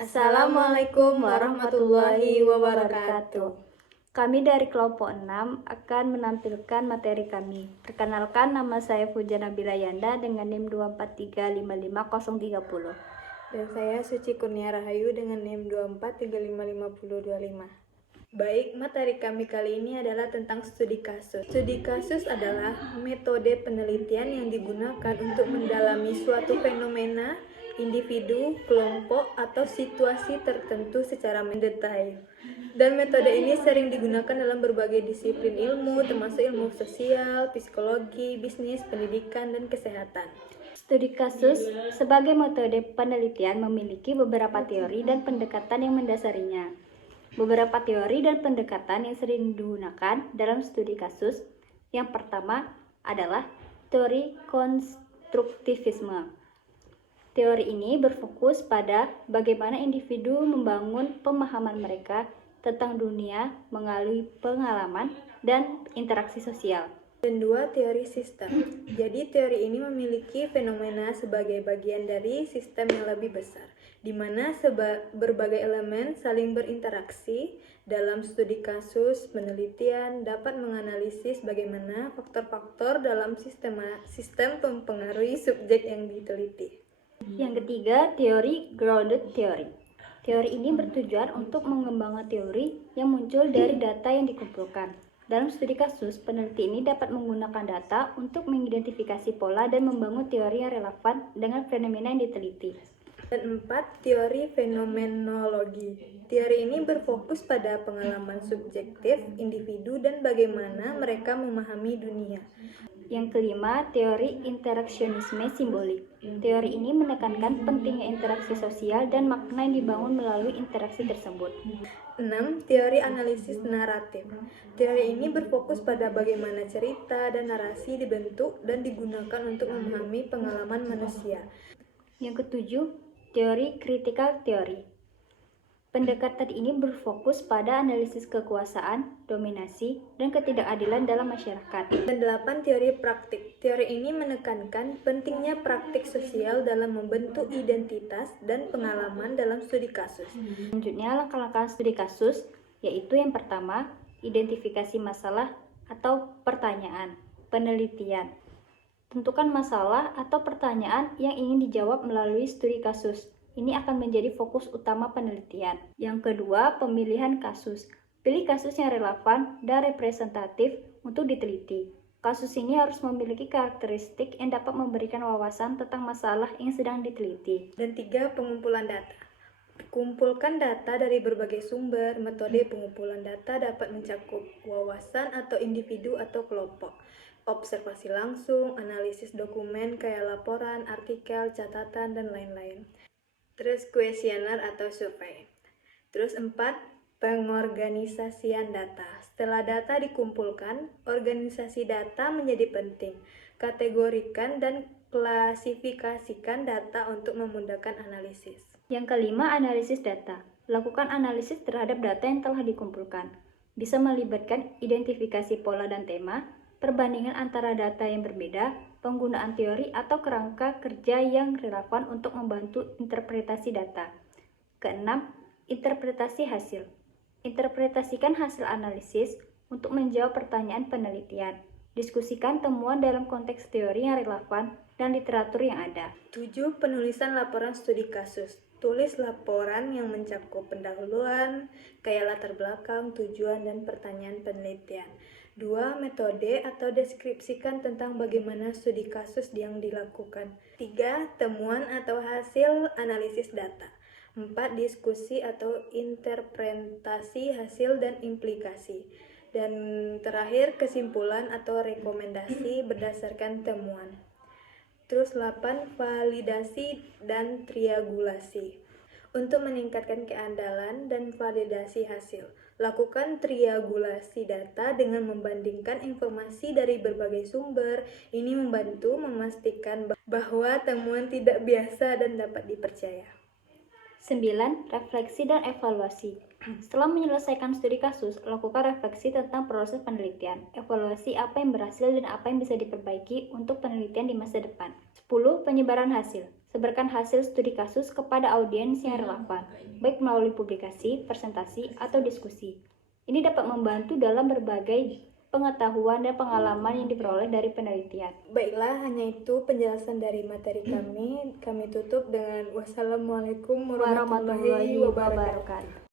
Assalamualaikum warahmatullahi wabarakatuh. Kami dari kelompok 6 akan menampilkan materi kami. Perkenalkan, nama saya Fuja Nabila Yanda dengan NIM 243555030. Dan saya Suci Kurnia Rahayu dengan NIM 243555025. Baik, materi kami kali ini adalah tentang studi kasus. Studi kasus adalah metode penelitian yang digunakan untuk mendalami suatu fenomena, individu, kelompok, atau situasi tertentu secara mendetail. Dan metode ini sering digunakan dalam berbagai disiplin ilmu, termasuk ilmu sosial, psikologi, bisnis, pendidikan, dan kesehatan. Studi kasus sebagai metode penelitian memiliki beberapa teori dan pendekatan yang mendasarinya. Beberapa teori dan pendekatan yang sering digunakan dalam studi kasus. Yang pertama adalah teori konstruktivisme. Teori ini berfokus pada bagaimana individu membangun pemahaman mereka tentang dunia melalui pengalaman dan interaksi sosial. Dan dua, teori sistem. Jadi teori ini memiliki fenomena sebagai bagian dari sistem yang lebih besar, di mana berbagai elemen saling berinteraksi. Dalam studi kasus, penelitian dapat menganalisis bagaimana faktor-faktor dalam sistem mempengaruhi subjek yang diteliti. Yang ketiga, teori grounded theory. Teori ini bertujuan untuk mengembangkan teori yang muncul dari data yang dikumpulkan. Dalam studi kasus, peneliti ini dapat menggunakan data untuk mengidentifikasi pola dan membangun teori yang relevan dengan fenomena yang diteliti. Dan 4, teori fenomenologi. Teori ini berfokus pada pengalaman subjektif individu dan bagaimana mereka memahami dunia. Yang kelima, teori interaksionisme simbolik. Teori ini menekankan pentingnya interaksi sosial dan makna yang dibangun melalui interaksi tersebut. 6. Teori analisis naratif. Teori ini berfokus pada bagaimana cerita dan narasi dibentuk dan digunakan untuk memahami pengalaman manusia. Yang ketujuh, teori critical theory. Pendekatan ini berfokus pada analisis kekuasaan, dominasi, dan ketidakadilan dalam masyarakat. Dan 8, teori praktik. Teori ini menekankan pentingnya praktik sosial dalam membentuk identitas dan pengalaman dalam studi kasus. Selanjutnya, langkah-langkah studi kasus, yaitu yang pertama, identifikasi masalah atau pertanyaan, penelitian. Tentukan masalah atau pertanyaan yang ingin dijawab melalui studi kasus. Ini akan menjadi fokus utama penelitian. Yang kedua, pemilihan kasus. Pilih kasus yang relevan dan representatif untuk diteliti. Kasus ini harus memiliki karakteristik yang dapat memberikan wawasan tentang masalah yang sedang diteliti. Dan 3, pengumpulan data. Kumpulkan data dari berbagai sumber. Metode pengumpulan data dapat mencakup wawasan atau individu atau kelompok, observasi langsung, analisis dokumen kayak laporan, artikel, catatan, dan lain-lain. Terus kuesioner atau survei. Terus 4, pengorganisasian data. Setelah data dikumpulkan, organisasi data menjadi penting. Kategorikan dan klasifikasikan data untuk memudahkan analisis. Yang kelima, analisis data. Lakukan analisis terhadap data yang telah dikumpulkan. Bisa melibatkan identifikasi pola dan tema, perbandingan antara data yang berbeda, penggunaan teori atau kerangka kerja yang relevan untuk membantu interpretasi data. Keenam, interpretasi hasil. Interpretasikan hasil analisis untuk menjawab pertanyaan penelitian. Diskusikan temuan dalam konteks teori yang relevan dan literatur yang ada. 7, penulisan laporan studi kasus. Tulis laporan yang mencakup pendahuluan, kayak latar belakang, tujuan, dan pertanyaan penelitian. 2, metode atau deskripsikan tentang bagaimana studi kasus yang dilakukan. 3, temuan atau hasil analisis data. 4, diskusi atau interpretasi hasil dan implikasi. Dan terakhir, kesimpulan atau rekomendasi berdasarkan temuan. Terus 8, validasi dan triangulasi. Untuk meningkatkan keandalan dan validasi hasil, lakukan triangulasi data dengan membandingkan informasi dari berbagai sumber. Ini membantu memastikan bahwa temuan tidak biasa dan dapat dipercaya. 9. Refleksi dan evaluasi. Setelah menyelesaikan studi kasus, lakukan refleksi tentang proses penelitian. Evaluasi apa yang berhasil dan apa yang bisa diperbaiki untuk penelitian di masa depan. 10. Penyebaran hasil. Sebarkan hasil studi kasus kepada audiens yang relevan, baik melalui publikasi, presentasi, atau diskusi. Ini dapat membantu dalam berbagai pengetahuan dan pengalaman yang diperoleh dari penelitian. Baiklah, hanya itu penjelasan dari materi kami. Kami tutup dengan wassalamualaikum warahmatullahi wabarakatuh.